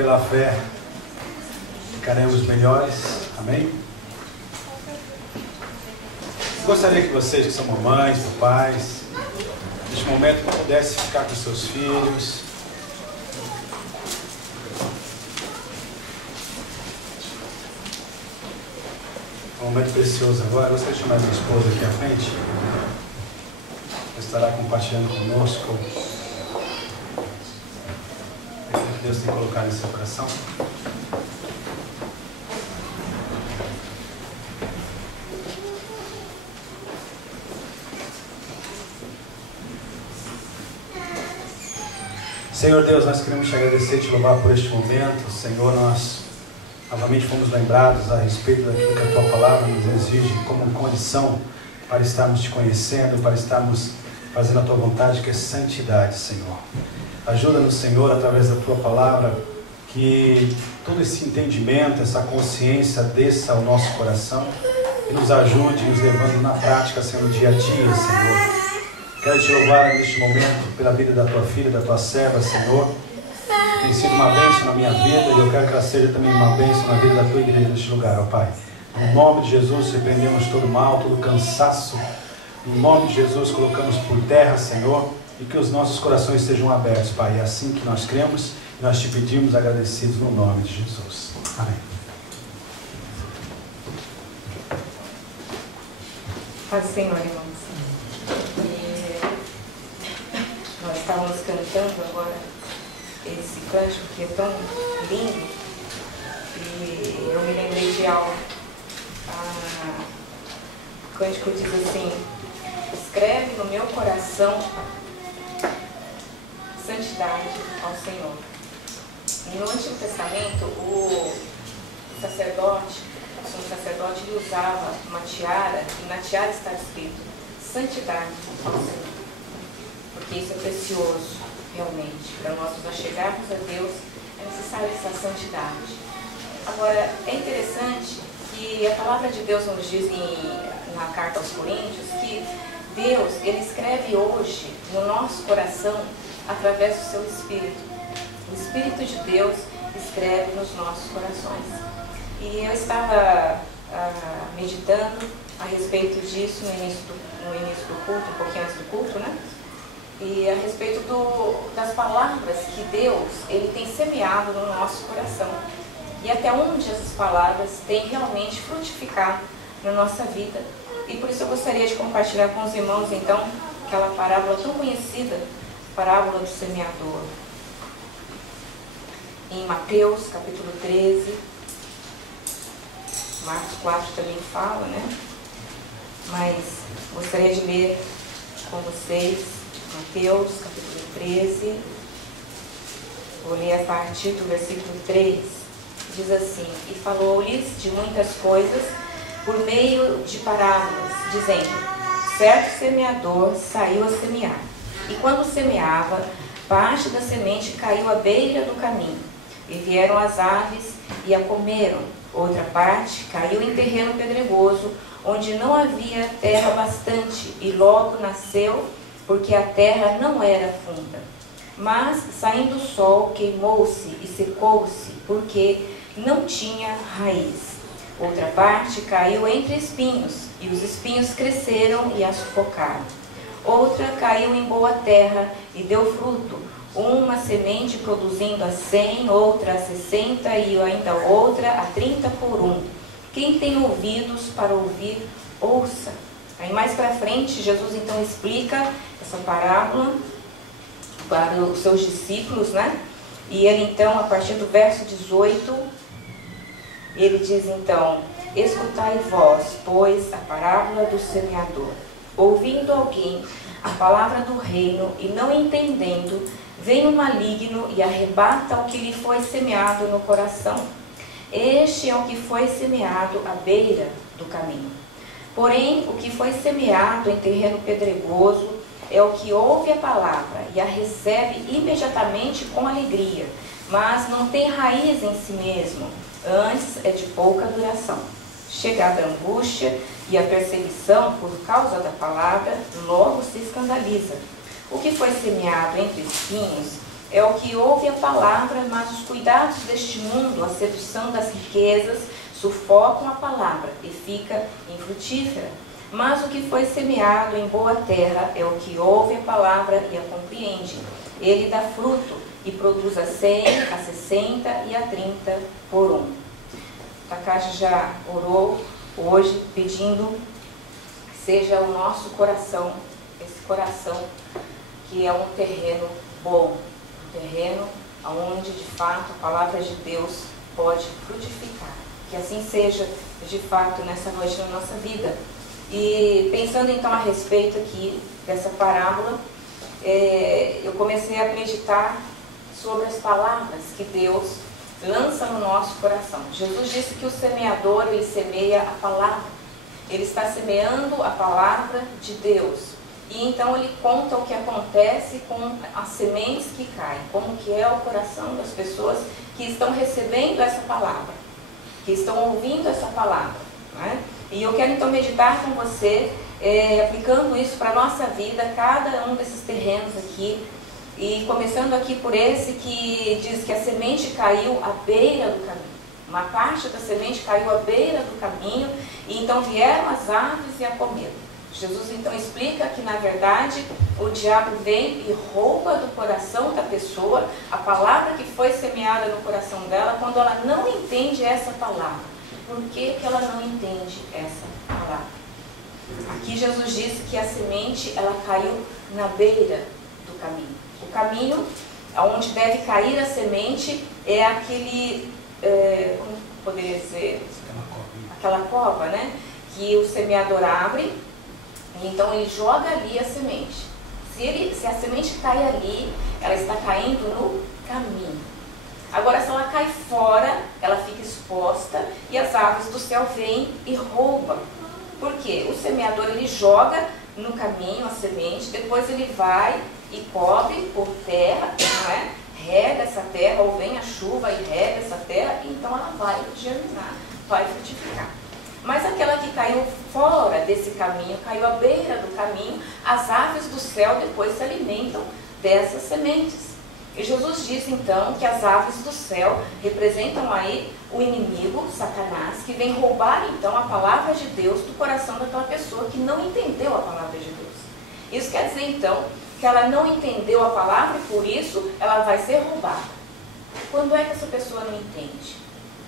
pela fé, ficaremos melhores. Amém? Gostaria que vocês que são mamães, papais, neste momento pudessem ficar com seus filhos. Um momento precioso agora. Eu gostaria de chamar minha esposa aqui à frente. Ela estará compartilhando conosco aquilo que Deus tem colocado em seu coração. Senhor Deus, nós queremos te agradecer e te louvar por este momento. Senhor, nós novamente fomos lembrados a respeito daquilo que a Tua Palavra nos exige como condição para estarmos Te conhecendo, para estarmos fazendo a Tua vontade, que é santidade, Senhor. Ajuda-nos, Senhor, através da Tua Palavra, que todo esse entendimento, essa consciência desça ao nosso coração e nos ajude, nos levando na prática, Senhor, no dia a dia, Senhor. Quero te louvar neste momento pela vida da Tua filha, da Tua serva, Senhor. Tem sido uma bênção na minha vida e eu quero que ela seja também uma bênção na vida da Tua igreja neste lugar, ó Pai. No nome de Jesus, repreendemos todo mal, todo cansaço. No nome de Jesus, colocamos por terra, Senhor, e que os nossos corações sejam abertos, Pai. É assim que nós cremos e nós Te pedimos agradecidos no nome de Jesus. Amém. Paz do Senhor, irmãos. Nós estávamos cantando agora esse cântico que é tão lindo e eu me lembrei de algo. O cântico diz assim: escreve no meu coração santidade ao Senhor. E no Antigo Testamento, o sumo sacerdote ele usava uma tiara, e na tiara está escrito santidade ao Senhor. Porque isso é precioso, realmente. Para nós nos achegarmos a Deus, é necessária essa santidade. Agora, é interessante que a palavra de Deus nos diz na carta aos Coríntios que Deus, Ele escreve hoje no nosso coração através do seu Espírito. O Espírito de Deus escreve nos nossos corações. E eu estava meditando a respeito disso no início do culto, um pouquinho antes do culto, né? E a respeito das palavras que Deus Ele tem semeado no nosso coração. E até onde essas palavras têm realmente frutificado na nossa vida. E por isso eu gostaria de compartilhar com os irmãos, então, aquela parábola tão conhecida, parábola do semeador. Em Mateus, capítulo 13, Marcos 4 também fala, né? Mas gostaria de ler com vocês Mateus, capítulo 13, vou ler a partir do versículo 3, diz assim: e falou-lhes de muitas coisas por meio de parábolas, dizendo: certo semeador saiu a semear, e quando semeava, parte da semente caiu à beira do caminho, e vieram as aves e a comeram. Outra parte caiu em terreno pedregoso, onde não havia terra bastante, e logo nasceu, porque a terra não era funda. Mas, saindo o sol, queimou-se e secou-se, porque não tinha raiz. Outra parte caiu entre espinhos, e os espinhos cresceram e a sufocaram. Outra caiu em boa terra e deu fruto, uma semente produzindo a 100, outra a 60 e ainda outra a 30 por 1. Quem tem ouvidos para ouvir, ouça. Aí mais para frente, Jesus então explica essa parábola para os seus discípulos, né? E ele então, a partir do verso 18, ele diz então: escutai vós, pois, a parábola do semeador. Ouvindo alguém a palavra do reino e não entendendo, vem o maligno e arrebata o que lhe foi semeado no coração. Este é o que foi semeado à beira do caminho. Porém, o que foi semeado em terreno pedregoso é o que ouve a palavra e a recebe imediatamente com alegria, mas não tem raiz em si mesmo, antes é de pouca duração. Chegada a angústia e a perseguição por causa da palavra, logo se escandaliza. O que foi semeado entre espinhos é o que ouve a palavra, mas os cuidados deste mundo, a sedução das riquezas, sufocam a palavra e fica infrutífera. Mas o que foi semeado em boa terra é o que ouve a palavra e a compreende. Ele dá fruto e produz a 100, a 60 e a 30 por um. Takashi já orou hoje pedindo que seja o nosso coração, esse coração que é um terreno bom, um terreno onde de fato a palavra de Deus pode frutificar. Que assim seja de fato nessa noite na nossa vida. E pensando então a respeito aqui dessa parábola, eu comecei a meditar sobre as palavras que Deus lança no nosso coração. Jesus disse que o semeador, ele semeia a palavra. Ele está semeando a palavra de Deus. E então ele conta o que acontece com as sementes que caem, como que é o coração das pessoas que estão recebendo essa palavra, que estão ouvindo essa palavra, né? E eu quero então meditar com você, aplicando isso para a nossa vida, cada um desses terrenos aqui, e começando aqui por esse que diz que a semente caiu à beira do caminho. Uma parte da semente caiu à beira do caminho, e então vieram as aves e a comeram. Jesus então explica que na verdade o diabo vem e rouba do coração da pessoa a palavra que foi semeada no coração dela quando ela não entende essa palavra. Por que ela não entende essa palavra? Aqui Jesus disse que a semente ela caiu na beira do caminho. O caminho onde deve cair a semente é aquele, como poderia dizer, aquela cova, né? Que o semeador abre. Então ele joga ali a semente. Se a semente cai ali, ela está caindo no caminho. Agora, se ela cai fora, ela fica exposta e as aves do céu vêm e roubam. Por quê? O semeador ele joga no caminho a semente, depois ele vai e cobre por terra, não é? Rega essa terra, ou vem a chuva e rega essa terra, então ela vai germinar, vai frutificar. Mas aquela que caiu fora desse caminho, caiu à beira do caminho, as aves do céu depois se alimentam dessas sementes. E Jesus diz então que as aves do céu representam aí o inimigo, Satanás, que vem roubar então a palavra de Deus do coração daquela pessoa que não entendeu a palavra de Deus. Isso quer dizer então que ela não entendeu a palavra e por isso ela vai ser roubada. Quando é que essa pessoa não entende?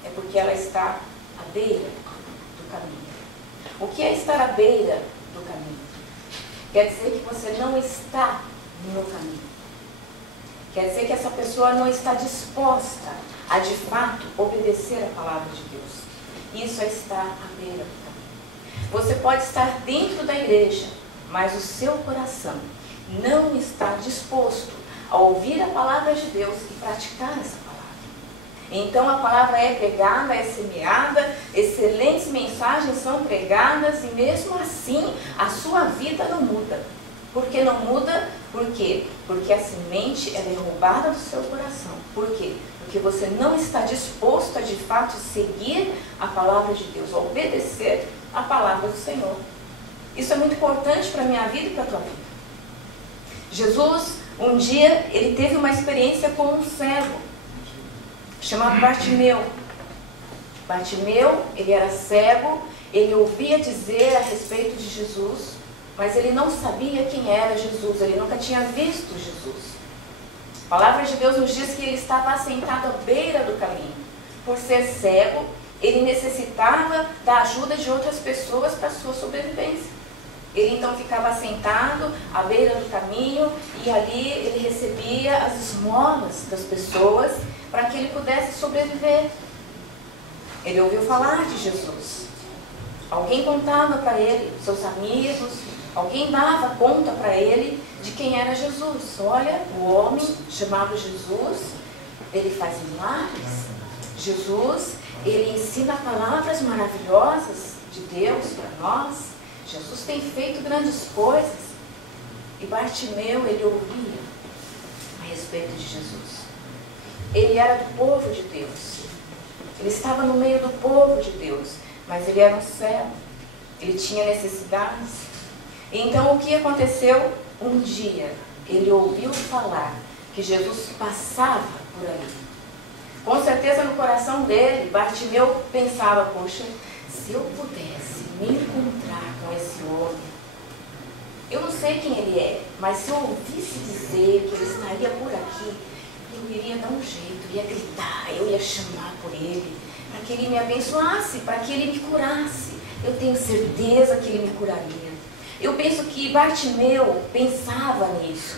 É porque ela está à beira do caminho. O que é estar à beira do caminho? Quer dizer que você não está no caminho. Quer dizer que essa pessoa não está disposta a, de fato, obedecer a palavra de Deus. Isso é estar à beira do caminho. Você pode estar dentro da igreja, mas o seu coração não está disposto a ouvir a palavra de Deus e praticar essa palavra. Então a palavra é pregada, é semeada, excelentes mensagens são pregadas e mesmo assim a sua vida não muda. Por que não muda? Por quê? Porque a semente ela é roubada do seu coração. Por quê? Porque você não está disposto a de fato seguir a palavra de Deus, a obedecer a palavra do Senhor. Isso é muito importante para a minha vida e para a tua vida. Jesus, um dia, ele teve uma experiência com um cego, chamado Bartimeu. Bartimeu, ele era cego, ele ouvia dizer a respeito de Jesus, mas ele não sabia quem era Jesus, ele nunca tinha visto Jesus. A palavra de Deus nos diz que ele estava assentado à beira do caminho. Por ser cego, ele necessitava da ajuda de outras pessoas para a sua sobrevivência. Ele então ficava assentado à beira do caminho e ali ele recebia as esmolas das pessoas para que ele pudesse sobreviver. Ele ouviu falar de Jesus. Alguém contava para ele, seus amigos, alguém dava conta para ele de quem era Jesus. Olha, o homem chamado Jesus, ele faz milagres. Jesus, ele ensina palavras maravilhosas de Deus para nós. Jesus tem feito grandes coisas. E Bartimeu, ele ouvia a respeito de Jesus. Ele era do povo de Deus. Ele estava no meio do povo de Deus, mas ele era um cego. Ele tinha necessidades. Então, o que aconteceu? Um dia, ele ouviu falar que Jesus passava por ali. Com certeza no coração dele, Bartimeu pensava, poxa, se eu pudesse me encontrar com esse homem, eu não sei quem ele é, mas se eu ouvisse dizer que ele estaria por aqui, eu iria dar um jeito, eu ia gritar, eu ia chamar por ele, para que ele me abençoasse, para que ele me curasse. Eu tenho certeza que ele me curaria. Eu penso que Bartimeu pensava nisso,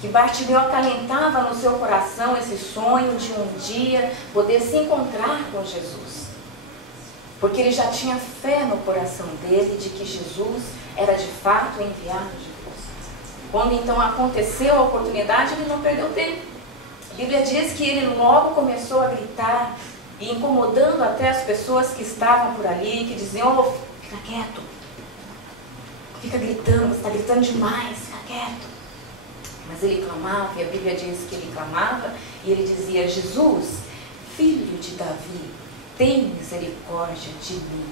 que Bartimeu acalentava no seu coração esse sonho de um dia poder se encontrar com Jesus. Porque ele já tinha fé no coração dele de que Jesus era de fato o enviado de Deus. Quando então aconteceu a oportunidade, ele não perdeu tempo. A Bíblia diz que ele logo começou a gritar, e incomodando até as pessoas que estavam por ali, que diziam, oh, fica quieto, fica gritando, você está gritando demais, fica quieto. Mas ele clamava, e a Bíblia diz que ele clamava, e ele dizia, Jesus, filho de Davi, tem misericórdia de mim.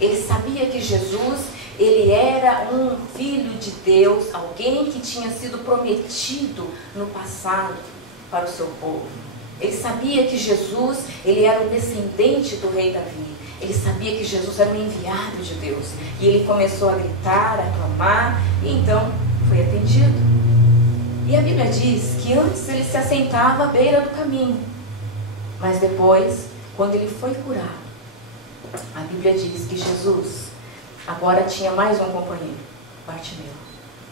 Ele sabia que Jesus, ele era um filho de Deus, alguém que tinha sido prometido no passado para o seu povo. Ele sabia que Jesus, ele era o descendente do rei Davi. Ele sabia que Jesus era o enviado de Deus. E ele começou a gritar, a clamar, e então foi atendido. E a Bíblia diz que antes ele se assentava à beira do caminho, mas depois, quando ele foi curado, a Bíblia diz que Jesus agora tinha mais um companheiro, Bartimeu.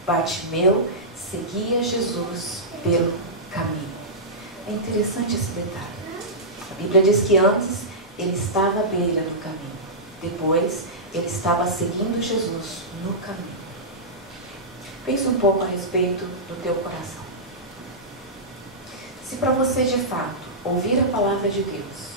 Bartimeu seguia Jesus pelo caminho. É interessante esse detalhe. A Bíblia diz que antes ele estava à beira do caminho, depois ele estava seguindo Jesus no caminho. Pense um pouco a respeito do teu coração. Se para você de fato ouvir a palavra de Deus,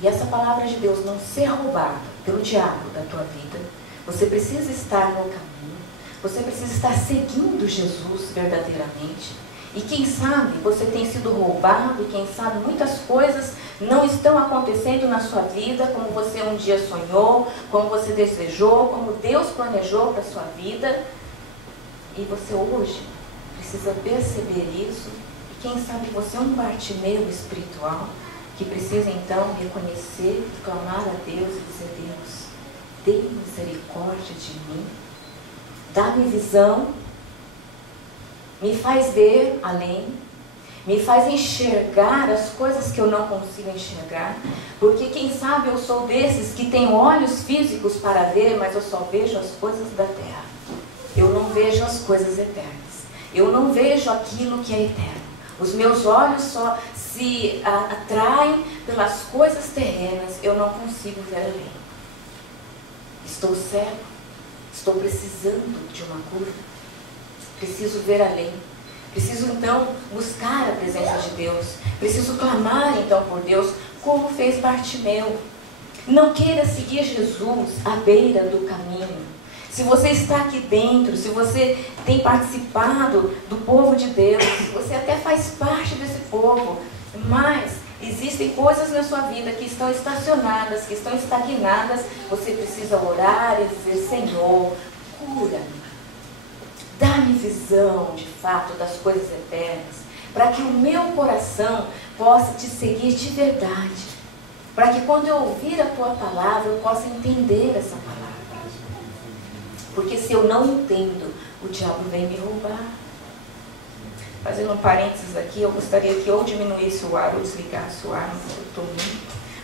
e essa palavra de Deus não ser roubada pelo diabo da tua vida, você precisa estar no caminho, você precisa estar seguindo Jesus verdadeiramente. E quem sabe você tem sido roubado, e quem sabe muitas coisas não estão acontecendo na sua vida como você um dia sonhou, como você desejou, como Deus planejou para a sua vida. E você hoje precisa perceber isso. E quem sabe você é um Bartimeu espiritual, que precisa então reconhecer, clamar a Deus e dizer, Deus, dê misericórdia de mim, dá-me visão, me faz ver além, me faz enxergar as coisas que eu não consigo enxergar, porque quem sabe eu sou desses que tem olhos físicos para ver, mas eu só vejo as coisas da terra. Eu não vejo as coisas eternas. Eu não vejo aquilo que é eterno. Os meus olhos só se atraem pelas coisas terrenas. Eu não consigo ver além. Estou cego. Estou precisando de uma cura. Preciso ver além. Preciso então buscar a presença de Deus. Preciso clamar então por Deus, como fez Bartimeu. Não queira seguir Jesus à beira do caminho. Se você está aqui dentro, se você tem participado do povo de Deus, você até faz parte desse povo, mas existem coisas na sua vida que estão estacionadas, que estão estagnadas. Você precisa orar e dizer, Senhor, cura-me. Dá-me visão, de fato, das coisas eternas, para que o meu coração possa te seguir de verdade. Para que quando eu ouvir a tua palavra, eu possa entender essa palavra. Porque se eu não entendo, o diabo vem me roubar. Fazendo um parênteses aqui, eu gostaria que ou diminuísse o ar ou desligasse o ar.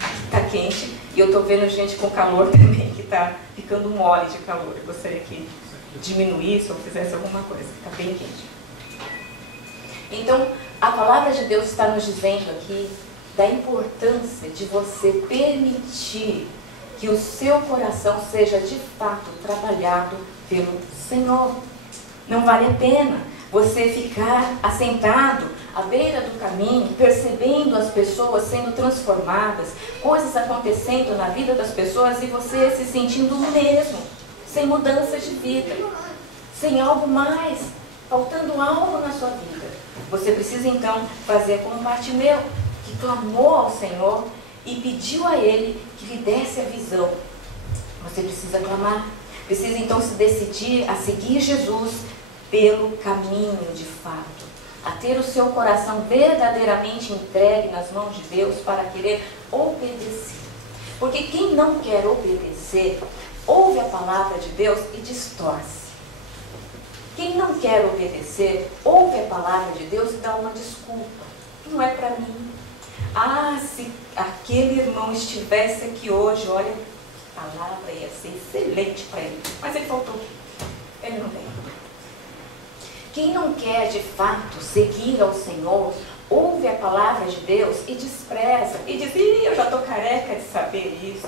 Aqui está quente e eu estou vendo gente com calor também, que está ficando mole de calor. Eu gostaria que diminuísse ou fizesse alguma coisa, está bem quente. Então, a palavra de Deus está nos dizendo aqui da importância de você permitir que o seu coração seja de fato trabalhado pelo Senhor. Não vale a pena você ficar assentado à beira do caminho, percebendo as pessoas sendo transformadas, coisas acontecendo na vida das pessoas e você se sentindo o mesmo, sem mudança de vida, sem algo mais, faltando algo na sua vida. Você precisa então fazer como Bartimeu, que clamou ao Senhor e pediu a Ele que lhe desse a visão. Você precisa clamar, precisa então se decidir a seguir Jesus pelo caminho de fato. a ter o seu coração verdadeiramente entregue nas mãos de Deus para querer obedecer. Porque quem não quer obedecer, ouve a palavra de Deus e distorce. Quem não quer obedecer, ouve a palavra de Deus e dá uma desculpa. Não é para mim. Ah, se aquele irmão estivesse aqui hoje, olha, a palavra ia ser excelente para ele. Mas ele faltou. Ele não veio. Quem não quer de fato seguir ao Senhor, ouve a palavra de Deus e despreza. E diz, eu já estou careca de saber isso.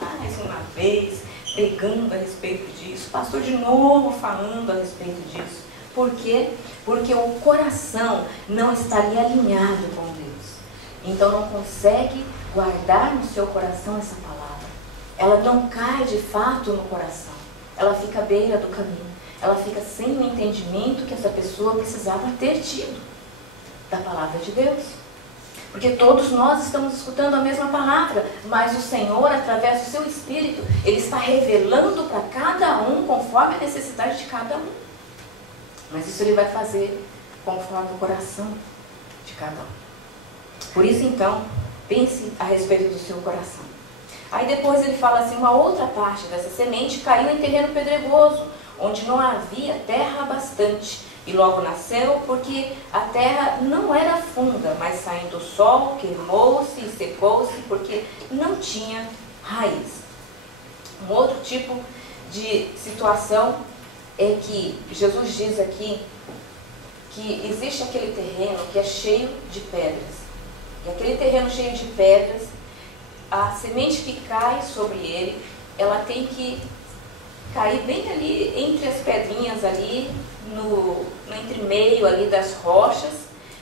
Mais uma vez, pregando a respeito disso. Pastor de novo falando a respeito disso. Por quê? Porque o coração não está ali alinhado com Deus. Então não consegue guardar no seu coração essa palavra. Ela não cai de fato no coração. Ela fica à beira do caminho. Ela fica sem o entendimento que essa pessoa precisava ter tido da palavra de Deus. Porque todos nós estamos escutando a mesma palavra, mas o Senhor, através do seu Espírito, Ele está revelando para cada um conforme a necessidade de cada um. Mas isso Ele vai fazer conforme o coração de cada um. Por isso, então, pense a respeito do seu coração. Aí depois ele fala assim, uma outra parte dessa semente caiu em terreno pedregoso, onde não havia terra bastante. E logo nasceu, porque a terra não era funda, mas saindo o sol, queimou-se e secou-se, porque não tinha raiz. Um outro tipo de situação é que Jesus diz aqui que existe aquele terreno que é cheio de pedras. E aquele terreno cheio de pedras, a semente que cai sobre ele, ela tem que cair bem ali entre as pedrinhas ali, no entremeio ali das rochas,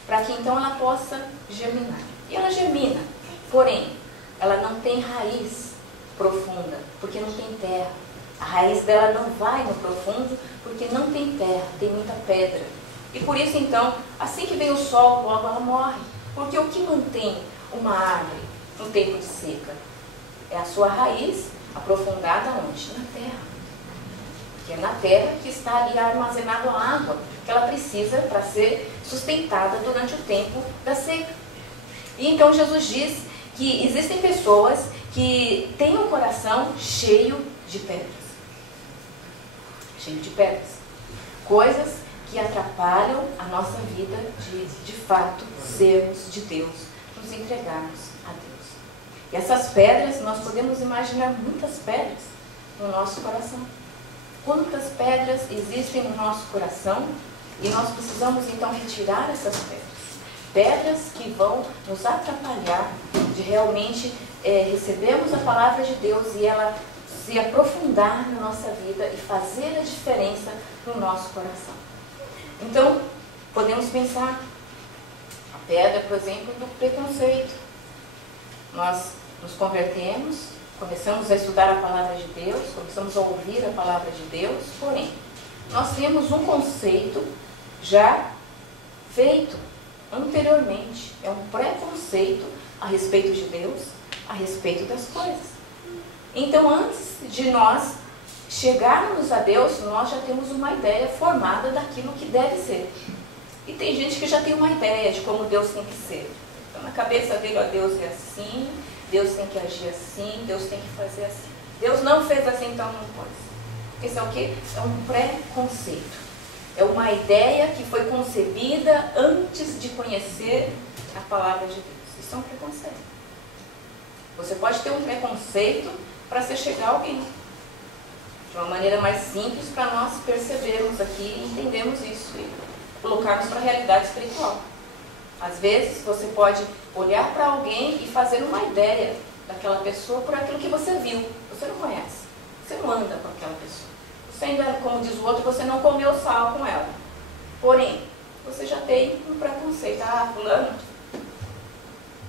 para que então ela possa germinar. E ela germina, porém, ela não tem raiz profunda, porque não tem terra. A raiz dela não vai no profundo, porque não tem terra, tem muita pedra. E por isso então, assim que vem o sol, logo ela morre. Porque o que mantém uma árvore no tempo de seca é a sua raiz aprofundada onde? Na terra. Que é na terra que está ali armazenada a água que ela precisa para ser sustentada durante o tempo da seca. E então Jesus diz que existem pessoas que têm um coração cheio de pedras. Cheio de pedras. Coisas que atrapalham a nossa vida de fato sermos de Deus, nos entregarmos a Deus. E essas pedras, nós podemos imaginar muitas pedras no nosso coração. Quantas pedras existem no nosso coração e nós precisamos então retirar essas pedras. Pedras que vão nos atrapalhar de realmente recebermos a palavra de Deus e ela se aprofundar na nossa vida e fazer a diferença no nosso coração. Então, podemos pensar a pedra, por exemplo, do preconceito. Nós nos convertemos, começamos a estudar a palavra de Deus, começamos a ouvir a palavra de Deus, porém, nós temos um conceito já feito anteriormente. É um preconceito a respeito de Deus, a respeito das coisas. Então, antes de nós chegarmos a Deus, nós já temos uma ideia formada daquilo que deve ser. E tem gente que já tem uma ideia de como Deus tem que ser. Então, na cabeça dele, ó, Deus é assim, Deus tem que agir assim, Deus tem que fazer assim. Deus não fez assim, então não pode. Esse é o quê? É um preconceito. É uma ideia que foi concebida antes de conhecer a palavra de Deus. Isso é um preconceito. Você pode ter um preconceito para se chegar a alguém. De uma maneira mais simples para nós percebermos aqui e entendermos isso e colocarmos para a realidade espiritual. Às vezes você pode olhar para alguém e fazer uma ideia daquela pessoa por aquilo que você viu. Você não conhece, você não anda com aquela pessoa. Você ainda, como diz o outro, você não comeu sal com ela. Porém, você já tem um preconceito. Ah, fulano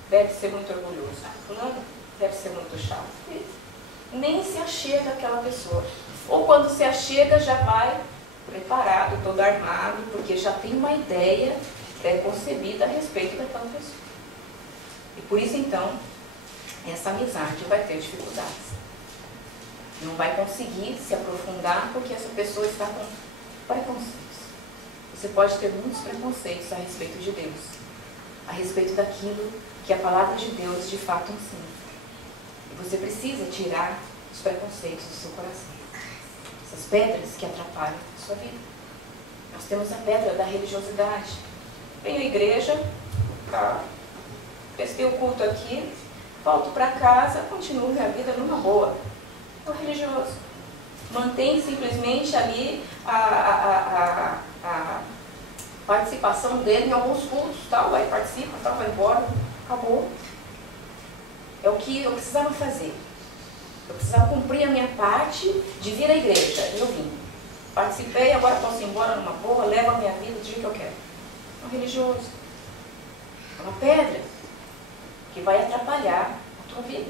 deve ser muito orgulhoso. Ah, fulano deve ser muito chato. E nem se achega àquela pessoa. Ou quando se achega, já vai preparado, todo armado, porque já tem uma ideia concebida a respeito daquela pessoa. E por isso, então, essa amizade vai ter dificuldades. Não vai conseguir se aprofundar porque essa pessoa está com preconceitos. você pode ter muitos preconceitos a respeito de Deus, a respeito daquilo que a palavra de Deus de fato ensina. E você precisa tirar os preconceitos do seu coração, essas pedras que atrapalham a sua vida. Nós temos a pedra da religiosidade. Venho à igreja, tá, prestei o culto aqui, volto para casa, continuo minha vida numa boa. É o religioso. Mantém simplesmente ali a participação dele em alguns cultos, tal, vai participa, tal, vai embora, acabou. É o que eu precisava fazer. Eu precisava cumprir a minha parte de vir à igreja. Eu vim. Participei, agora posso ir embora numa boa, levo a minha vida do jeito que eu quero. É um religioso. É uma pedra que vai atrapalhar a tua vida.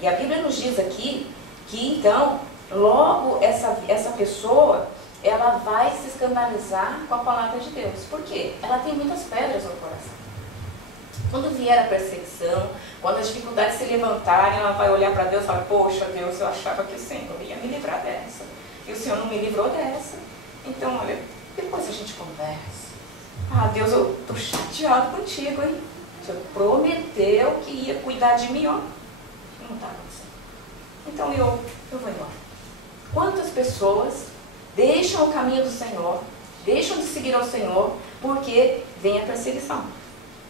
E a Bíblia nos diz aqui que então, logo essa pessoa, ela vai se escandalizar com a palavra de Deus. Por quê? Ela tem muitas pedras no coração. Quando vier a perseguição, quando as dificuldades se levantarem, ela vai olhar para Deus e falar, poxa Deus, eu achava que o Senhor ia me livrar dessa. E o Senhor não me livrou dessa. Então, olha, depois a gente conversa. Ah, Deus, eu estou chateado contigo, hein? O Senhor prometeu que ia cuidar de mim, ó. Não está acontecendo. Então eu vou embora. Quantas pessoas deixam o caminho do Senhor, deixam de seguir ao Senhor, porque vem a perseguição.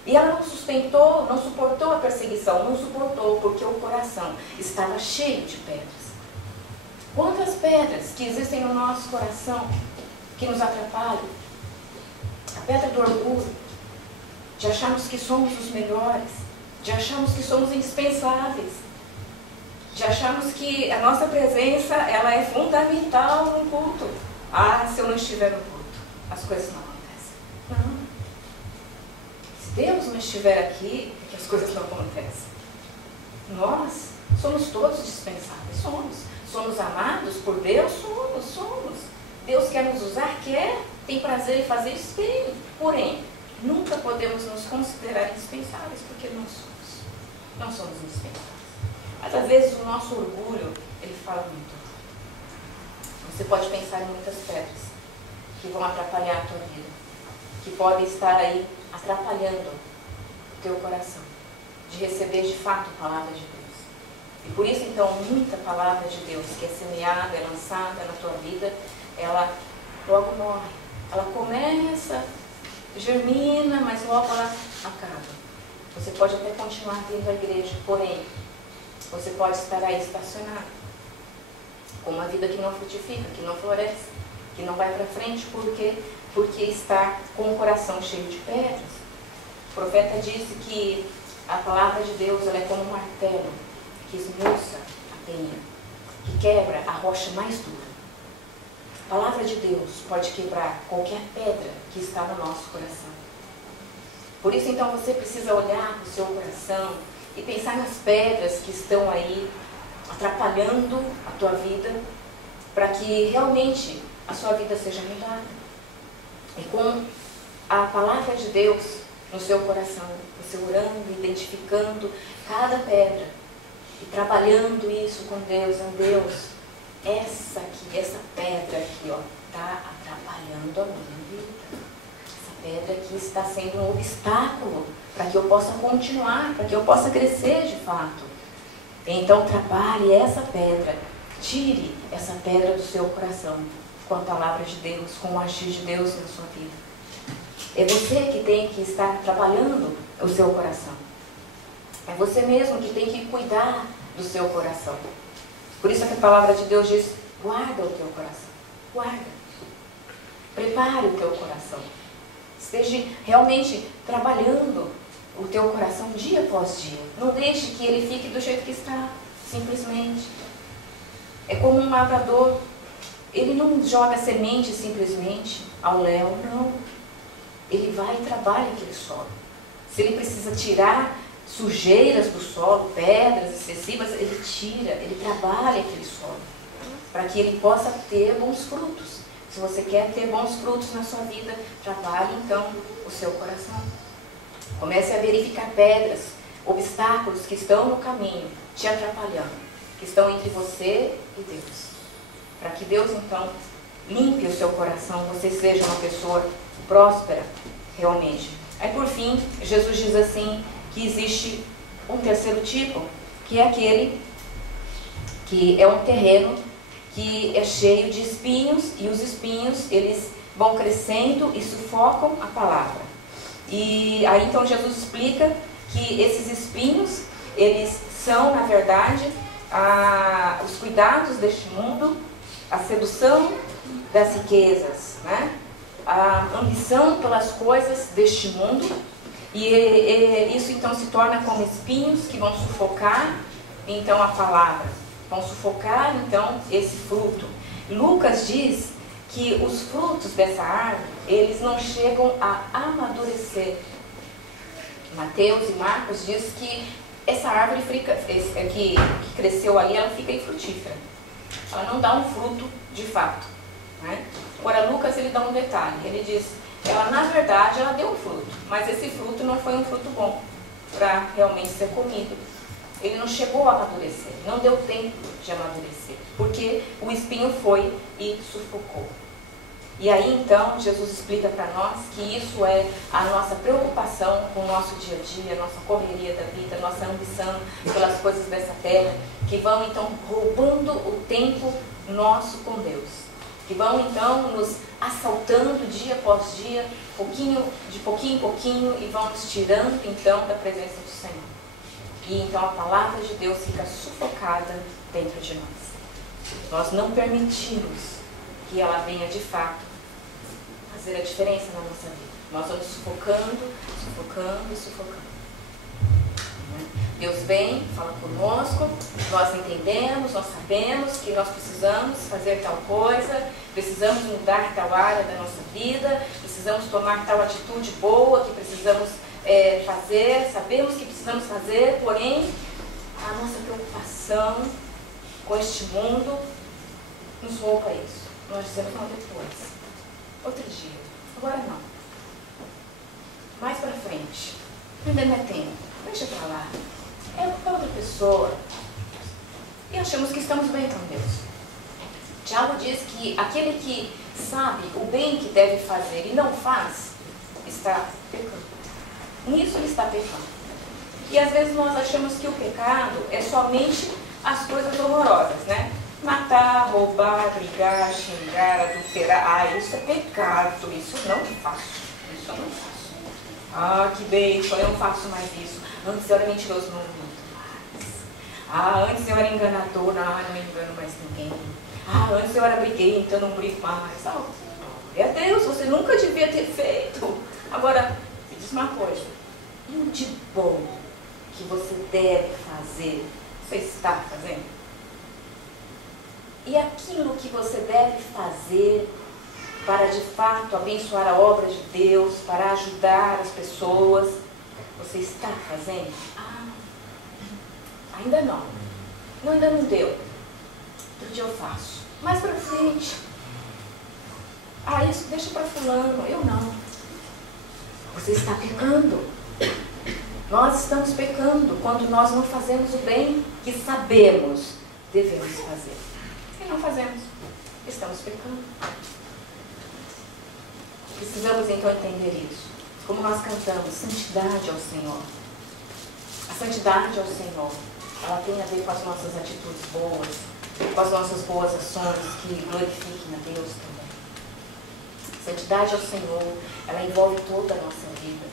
E ela não sustentou, não suportou a perseguição, não suportou porque o coração estava cheio de pedras. Quantas pedras que existem no nosso coração que nos atrapalham? A pedra do orgulho, de acharmos que somos os melhores, de acharmos que somos indispensáveis, de acharmos que a nossa presença ela é fundamental no culto. Ah, se eu não estiver no culto, as coisas não acontecem. Não. Se Deus não estiver aqui, é que as coisas não acontecem. Nós somos todos dispensáveis, somos. Somos amados por Deus? Somos. Deus quer nos usar? Quer. Tem prazer em fazer isso? Tem. Porém, nunca podemos nos considerar indispensáveis, porque não somos. Não somos indispensáveis. Mas às vezes o nosso orgulho, ele fala muito. Você pode pensar em muitas pedras que vão atrapalhar a tua vida, que podem estar aí atrapalhando o teu coração, de receber de fato a palavra de Deus. E por isso, então, muita palavra de Deus que é semeada, é lançada na tua vida, ela logo morre. Ela começa, germina, mas logo ela acaba. Você pode até continuar vindo à igreja, porém, você pode estar aí estacionado, com uma vida que não frutifica, que não floresce, que não vai para frente, porque está com o coração cheio de pedras. O profeta disse que a palavra de Deus ela é como um martelo, que esmiuça a penha, que quebra a rocha mais dura. A palavra de Deus pode quebrar qualquer pedra que está no nosso coração. Por isso, então, você precisa olhar para o seu coração e pensar nas pedras que estão aí atrapalhando a tua vida, para que realmente a sua vida seja mudada. E com a palavra de Deus no seu coração, você orando, identificando cada pedra, e trabalhando isso com Deus, em Deus, essa pedra aqui, ó, está atrapalhando a minha vida. Essa pedra aqui está sendo um obstáculo para que eu possa continuar, para que eu possa crescer de fato. Então trabalhe essa pedra, tire essa pedra do seu coração, com a palavra de Deus, com o agir de Deus na sua vida. É você que tem que estar trabalhando o seu coração. É você mesmo que tem que cuidar do seu coração. Por isso é que a palavra de Deus diz, guarda o teu coração. Guarda. Prepare o teu coração. Esteja realmente trabalhando o teu coração dia após dia. Não deixe que ele fique do jeito que está, simplesmente. É como um lavrador. Ele não joga semente simplesmente ao léu, não. Ele vai e trabalha aquele solo. Se ele precisa tirar sujeiras do solo, pedras excessivas, ele tira, ele trabalha aquele solo, para que ele possa ter bons frutos. Se você quer ter bons frutos na sua vida, trabalhe então o seu coração. Comece a verificar pedras, obstáculos que estão no caminho, te atrapalhando, que estão entre você e Deus. Para que Deus então limpe o seu coração, você seja uma pessoa próspera realmente. Aí por fim, Jesus diz assim, que existe um terceiro tipo, que é aquele que é um terreno que é cheio de espinhos, e os espinhos, eles vão crescendo e sufocam a palavra. E aí então Jesus explica que esses espinhos, eles são, na verdade, os cuidados deste mundo, a sedução das riquezas, né? A ambição pelas coisas deste mundo, e isso então se torna como espinhos que vão sufocar então a palavra, vão sufocar então esse fruto. Lucas diz que os frutos dessa árvore, eles não chegam a amadurecer. Mateus e Marcos diz que essa árvore que cresceu ali, ela fica infrutífera. Ela não dá um fruto de fato, né? Agora Lucas, ele dá um detalhe, ele diz, ela na verdade ela deu um fruto, mas esse fruto não foi um fruto bom para realmente ser comido. Ele não chegou a amadurecer, não deu tempo de amadurecer, porque o espinho foi e sufocou. E aí então Jesus explica para nós que isso é a nossa preocupação com o nosso dia a dia, a nossa correria da vida, a nossa ambição pelas coisas dessa terra, que vão então roubando o tempo nosso com Deus, que vão então nos assaltando dia após dia, de pouquinho em pouquinho, e vão nos tirando então da presença do Senhor. E então a palavra de Deus fica sufocada dentro de nós. Nós não permitimos que ela venha de fato fazer a diferença na nossa vida. Nós vamos sufocando, sufocando e sufocando. Deus vem, fala conosco, nós entendemos, nós sabemos que nós precisamos fazer tal coisa, precisamos mudar tal área da nossa vida, precisamos tomar tal atitude boa que precisamos fazer, sabemos que precisamos fazer, porém a nossa preocupação com este mundo nos rouba isso. Nós dizemos, não, depois, outro dia, agora não, mais para frente, ainda não é tempo, deixa para lá, é para outra pessoa. E achamos que estamos bem com Deus. Tiago diz que aquele que sabe o bem que deve fazer e não faz, está pecando. Nisso ele está pecando. E às vezes nós achamos que o pecado é somente as coisas horrorosas, né? Matar, roubar, brigar, xingar, adulterar. Isso é pecado, isso eu não faço. Isso eu não faço. Que bênção, eu não faço mais isso. Antes eu era mentiroso, não minto mais. Antes eu era enganador, não me engano mais ninguém. Antes eu era briguento, então eu não brigo mais. Glória a Deus, você nunca devia ter feito. Agora, me diz uma coisa. E o de bom que você deve fazer, você está fazendo? E aquilo que você deve fazer para de fato abençoar a obra de Deus, para ajudar as pessoas, você está fazendo? Ainda não. Ainda não deu. Outro dia eu faço. Mais para frente. Isso deixa para fulano. Eu não. Você está pecando. Nós estamos pecando quando nós não fazemos o bem que sabemos devemos fazer. E não fazemos. Estamos pecando. Precisamos então entender isso. Como nós cantamos, santidade ao Senhor. A santidade ao Senhor, ela tem a ver com as nossas atitudes boas, com as nossas boas ações que glorifiquem a Deus também. Santidade ao Senhor, ela envolve toda a nossa vida.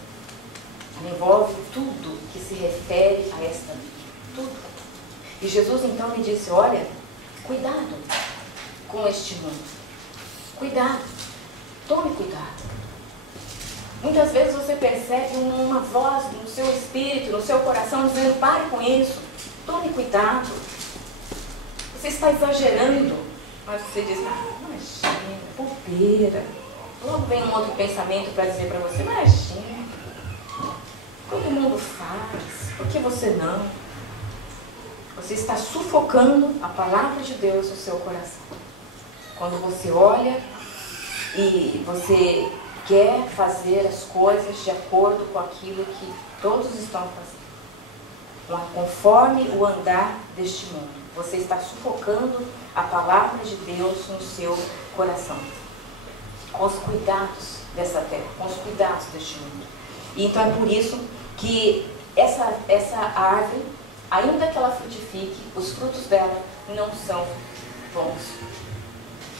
Ela envolve tudo que se refere a esta vida. Tudo. E Jesus então me disse, olha, cuidado com este mundo. Cuidado. Tome cuidado. Muitas vezes você percebe uma voz no seu espírito, no seu coração, dizendo, pare com isso. Tome cuidado. Você está exagerando. Mas você diz, imagina, bobeira. Logo vem um outro pensamento para dizer para você, imagina. Todo mundo faz, por que você não? Você está sufocando a palavra de Deus no seu coração. Quando você olha e você quer fazer as coisas de acordo com aquilo que todos estão fazendo. conforme o andar deste mundo. Você está sufocando a palavra de Deus no seu coração, com os cuidados dessa terra, com os cuidados deste mundo. E então é por isso que essa árvore, ainda que ela frutifique, os frutos dela não são bons.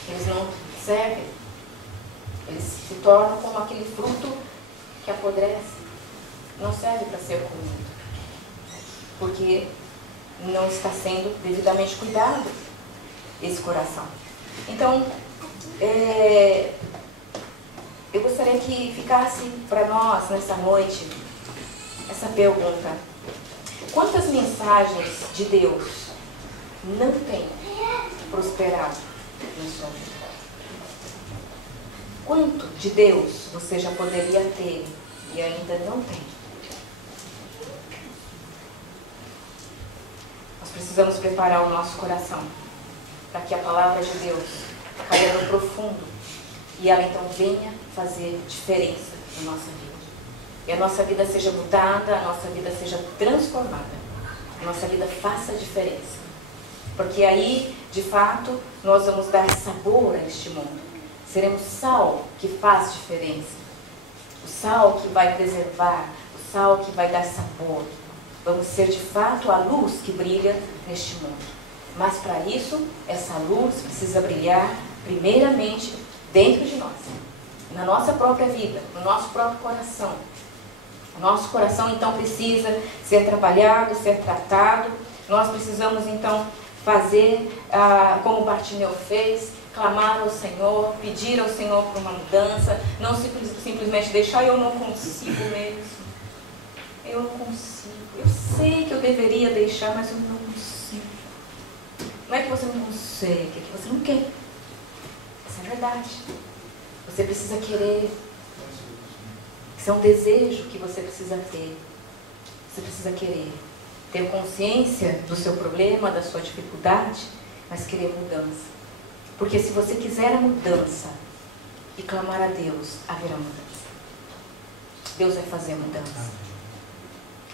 Eles não servem. Eles se tornam como aquele fruto que apodrece. Não serve para ser comido. Porque não está sendo devidamente cuidado esse coração. Então, eu gostaria que ficasse para nós, nessa noite, essa pergunta: quantas mensagens de Deus não têm prosperado na sua vida? Quanto de Deus você já poderia ter e ainda não tem? Nós precisamos preparar o nosso coração para que a palavra de Deus caia no profundo e ela então venha fazer diferença na nossa vida. E a nossa vida seja mudada, a nossa vida seja transformada, a nossa vida faça diferença. Porque aí, de fato, nós vamos dar sabor a este mundo. Seremos sal que faz diferença. O sal que vai preservar, o sal que vai dar sabor. Vamos ser, de fato, a luz que brilha neste mundo. Mas, para isso, essa luz precisa brilhar, primeiramente, dentro de nós. Na nossa própria vida, no nosso próprio coração. O nosso coração, então, precisa ser trabalhado, ser tratado. Nós precisamos, então, fazer como Bartimeu fez, clamar ao Senhor, pedir ao Senhor por uma mudança, não simplesmente deixar, eu não consigo mesmo. Eu não consigo. Eu sei que eu deveria deixar, mas eu não consigo. Não é que você não consegue, é que você não quer. Isso é verdade. Você precisa querer. Isso é um desejo que você precisa ter. Você precisa querer. Ter consciência do seu problema, da sua dificuldade, mas querer mudança. Porque se você quiser a mudança e clamar a Deus, haverá mudança. Deus vai fazer a mudança.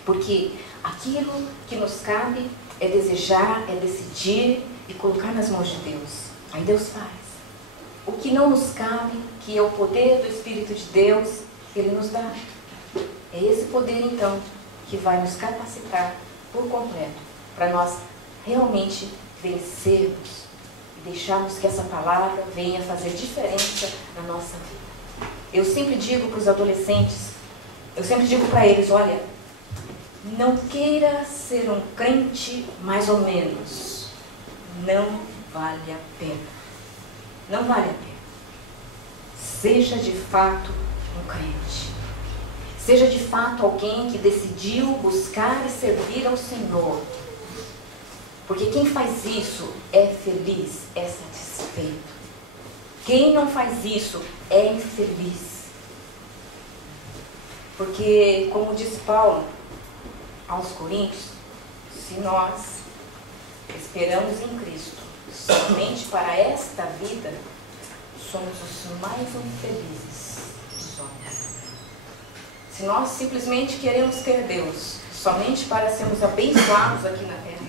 Porque aquilo que nos cabe é desejar, é decidir e colocar nas mãos de Deus. Aí Deus faz. O que não nos cabe, que é o poder do Espírito de Deus, Ele nos dá. É esse poder, então, que vai nos capacitar por completo, para nós realmente vencermos e deixarmos que essa palavra venha fazer diferença na nossa vida. Eu sempre digo para os adolescentes, eu sempre digo para eles, olha, não queira ser um crente mais ou menos. Não vale a pena. Não vale a pena. Seja de fato um crente. Seja de fato alguém que decidiu buscar e servir ao Senhor. Porque quem faz isso é feliz, é satisfeito. Quem não faz isso é infeliz. Porque, como disse Paulo aos Coríntios, se nós esperamos em Cristo somente para esta vida, somos os mais infelizes dos homens. Se nós simplesmente queremos ter Deus somente para sermos abençoados aqui na terra,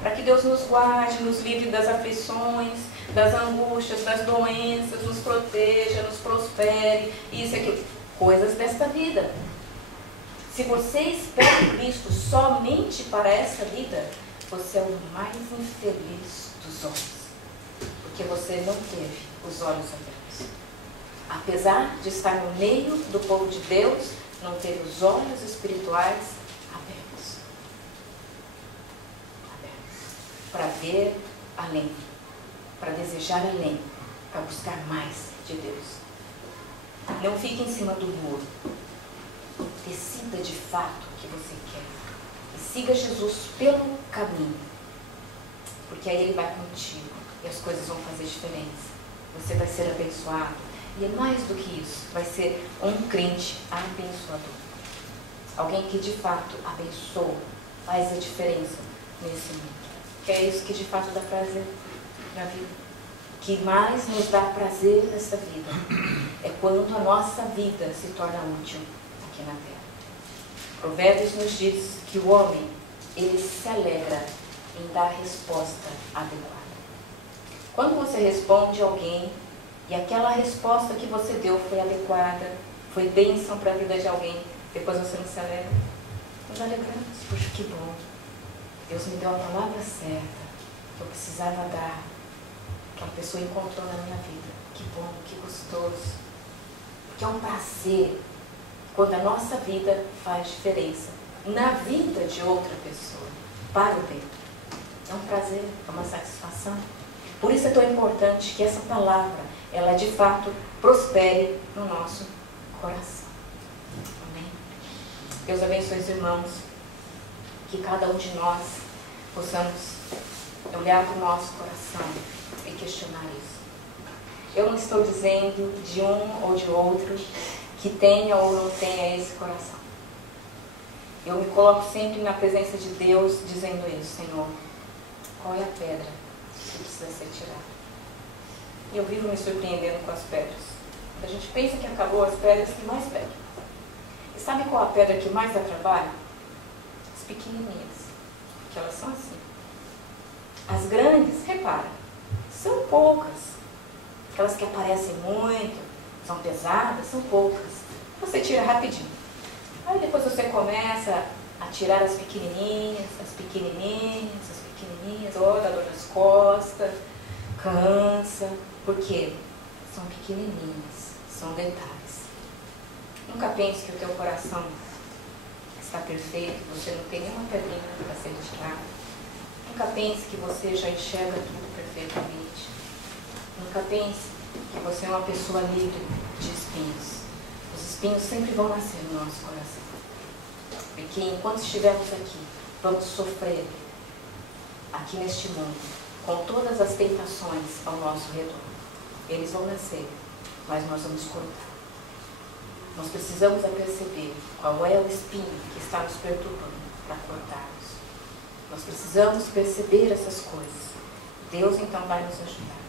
para que Deus nos guarde, nos livre das aflições, das angústias, das doenças, nos proteja, nos prospere, isso e aquilo, coisas desta vida. Se você espera em Cristo somente para essa vida, você é o mais infeliz dos homens, porque você não teve os olhos abertos. Apesar de estar no meio do povo de Deus, não teve os olhos espirituais abertos. Para ver além, para desejar além, para buscar mais de Deus. Não fique em cima do muro. Decida de fato o que você quer. E siga Jesus pelo caminho. Porque aí Ele vai contigo. E as coisas vão fazer diferença. Você vai ser abençoado. E é mais do que isso. Vai ser um crente abençoador. Alguém que de fato abençoa. Faz a diferença nesse mundo. Que é isso que de fato dá prazer na vida. O que mais nos dá prazer nessa vida é quando a nossa vida se torna útil aqui na terra. Provérbios nos diz que o homem ele se alegra em dar a resposta adequada. Quando você responde a alguém e aquela resposta que você deu foi adequada, foi bênção para a vida de alguém, depois você não se alegra? Nos alegramos. Puxa, que bom. Deus me deu a palavra certa que eu precisava dar, que a pessoa encontrou na minha vida. Que bom, que gostoso. Porque é um prazer quando a nossa vida faz diferença na vida de outra pessoa, para o bem. É um prazer, é uma satisfação. Por isso é tão importante que essa palavra, ela de fato prospere no nosso coração. Amém? Deus abençoe os irmãos, que cada um de nós possamos olhar para o nosso coração e questionar isso. Eu não estou dizendo de um ou de outro que tenha ou não tenha esse coração. Eu me coloco sempre na presença de Deus dizendo isso: Senhor, qual é a pedra que precisa ser tirada? E eu vivo me surpreendendo com as pedras. Quando a gente pensa que acabou as pedras, tem mais pedra. E sabe qual a pedra que mais dá trabalho? As pequenininhas, porque elas são assim. As grandes, repara, são poucas. Aquelas que aparecem muito, são pesadas, são poucas. Você tira rapidinho. Aí depois você começa a tirar as pequenininhas, dá dor nas costas, cansa. Por quê? São pequenininhas, são detalhes. Nunca pense que o teu coração está perfeito, você não tem nenhuma pedrinha para ser retirada. Nunca pense que você já enxerga tudo perfeitamente. Nunca pense que você é uma pessoa livre de espinhos. Os espinhos sempre vão nascer no nosso coração. Porque enquanto estivermos aqui, vamos sofrer aqui neste mundo, com todas as tentações ao nosso redor. Eles vão nascer, mas nós vamos cortar. Nós precisamos perceber qual é o espinho que está nos perturbando para cortarmos. Nós precisamos perceber essas coisas. Deus então vai nos ajudar.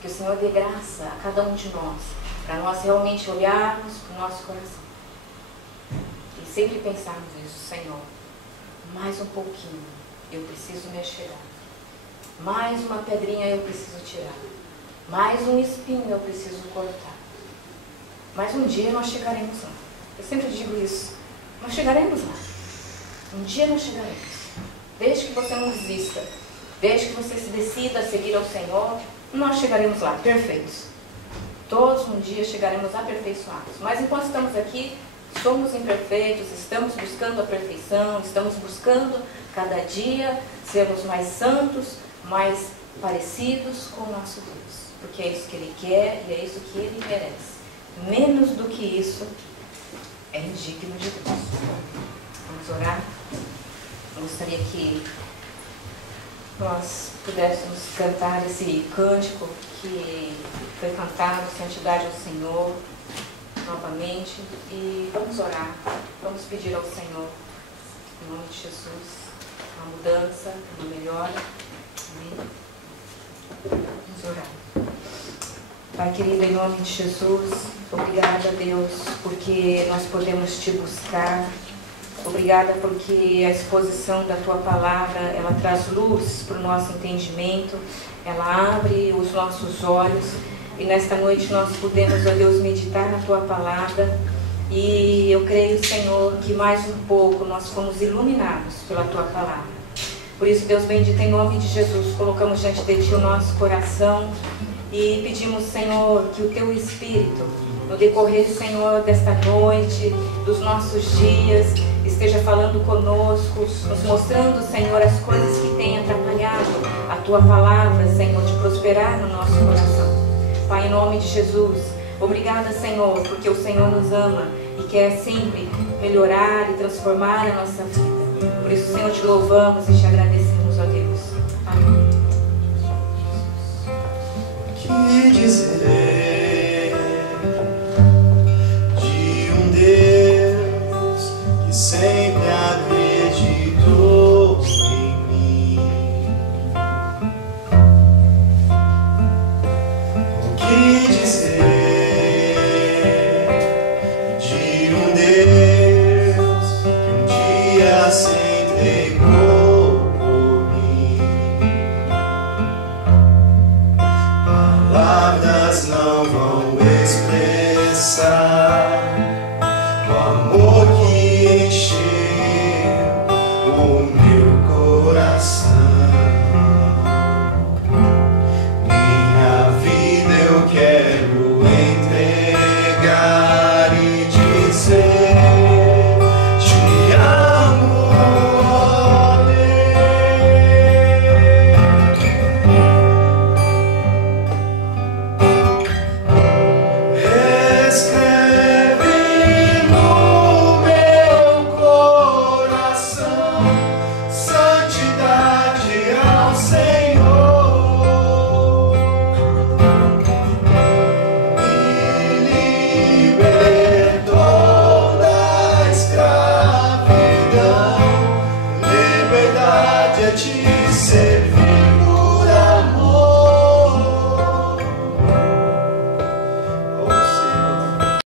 Que o Senhor dê graça a cada um de nós, para nós realmente olharmos para o nosso coração e sempre pensarmos isso: Senhor, mais um pouquinho eu preciso me achegar, mais uma pedrinha eu preciso tirar, mais um espinho eu preciso cortar. Mas um dia nós chegaremos lá. Eu sempre digo isso: nós chegaremos lá. Um dia nós chegaremos. Desde que você não desista, desde que você se decida a seguir ao Senhor, nós chegaremos lá, perfeitos. Todos um dia chegaremos aperfeiçoados. Mas enquanto estamos aqui, somos imperfeitos, estamos buscando a perfeição, estamos buscando cada dia sermos mais santos, mais parecidos com o nosso Deus. Porque é isso que Ele quer e é isso que Ele merece. Menos do que isso é indigno de Deus. Vamos orar? Eu gostaria que nós pudéssemos cantar esse cântico que foi cantado, Santidade ao Senhor, novamente, e vamos orar, vamos pedir ao Senhor, em nome de Jesus, uma mudança, uma melhora. Amém? Vamos orar. Pai querido, em nome de Jesus, obrigada, Deus, porque nós podemos te buscar. Obrigada porque a exposição da Tua Palavra, ela traz luz para o nosso entendimento, ela abre os nossos olhos e nesta noite nós podemos, ó Deus, meditar na Tua Palavra e eu creio, Senhor, que mais um pouco nós fomos iluminados pela Tua Palavra. Por isso, Deus bendito, em nome de Jesus, colocamos diante de Ti o nosso coração e pedimos, Senhor, que o Teu Espírito, no decorrer, Senhor, desta noite, dos nossos dias, esteja falando conosco, nos mostrando, Senhor, as coisas que têm atrapalhado a Tua Palavra, Senhor, de prosperar no nosso coração. Pai, em nome de Jesus, obrigada, Senhor, porque o Senhor nos ama e quer sempre melhorar e transformar a nossa vida. Por isso, Senhor, te louvamos e te agradecemos.